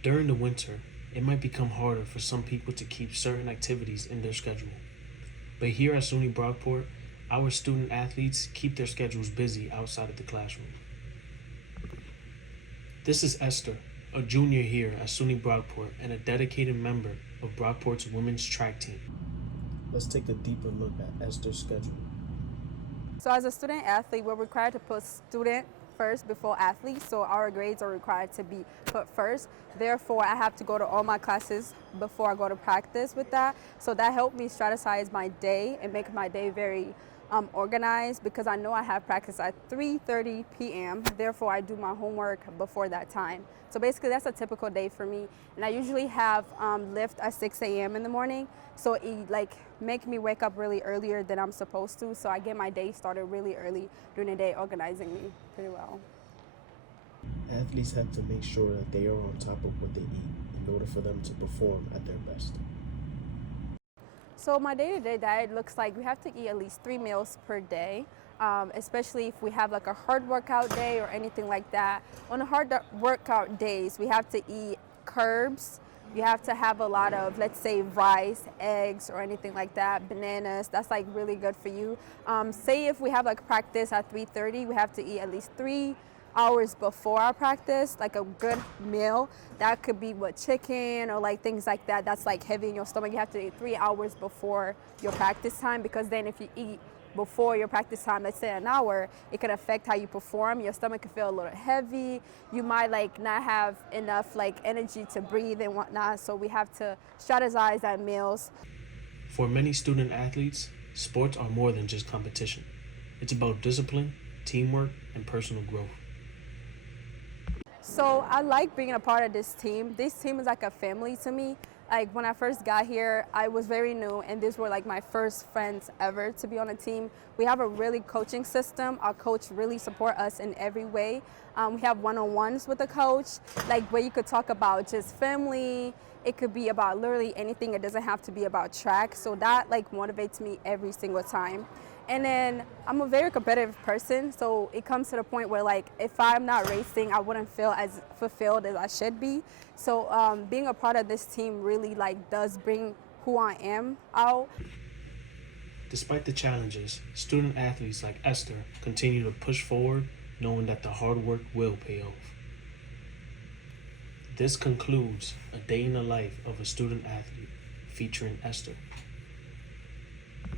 During the winter, it might become harder for some people to keep certain activities in their schedule. But here at SUNY Brockport, our student athletes keep their schedules busy outside of the classroom. This is Esther, a junior here at SUNY Brockport and a dedicated member of Brockport's women's track team. Let's take a deeper look at Esther's schedule. So as a student athlete, we're required to put student first before athlete, so our grades are required to be put first. Therefore, I have to go to all my classes before I go to practice with that. So that helped me strategize my day and make my day very organized, because I know I have practice at 3:30 p.m. Therefore, I do my homework before that time. So basically, that's a typical day for me. And I usually have lift at 6 a.m. in the morning. So it make me wake up really earlier than I'm supposed to. So I get my day started really early during the day, organizing me pretty well. Athletes have to make sure that they are on top of what they eat in order for them to perform at their best. So my day-to-day diet looks like we have to eat at least 3 meals per day, especially if we have like a hard workout day or anything like that. On the hard workout days, we have to eat carbs. You have to have a lot of, let's say, rice, eggs, or anything like that, bananas. That's like really good for you. Say if we have like practice at 3:30, we have to eat at least 3 hours before our practice, like a good meal. That could be with chicken or like things like that. That's like heavy in your stomach. You have to eat 3 hours before your practice time, because then if you eat before your practice time, let's say an hour, it can affect how you perform. Your stomach can feel a little heavy. You might like not have enough like energy to breathe and whatnot. So we have to strategize our meals. For many student athletes, sports are more than just competition. It's about discipline, teamwork, and personal growth. So I like being a part of this team. This team is like a family to me. Like when I first got here, I was very new, and these were like my first friends ever to be on a team. We have a really coaching system. Our coach really support us in every way. We have one-on-ones with the coach, like where you could talk about just family. It could be about literally anything. It doesn't have to be about track. So that like motivates me every single time. And then I'm a very competitive person, so it comes to the point where like if I'm not racing, I wouldn't feel as fulfilled as I should be. So being a part of this team really like does bring who I am out. Despite the challenges, student athletes like Esther continue to push forward, knowing that the hard work will pay off. This concludes a day in the life of a student athlete featuring Esther.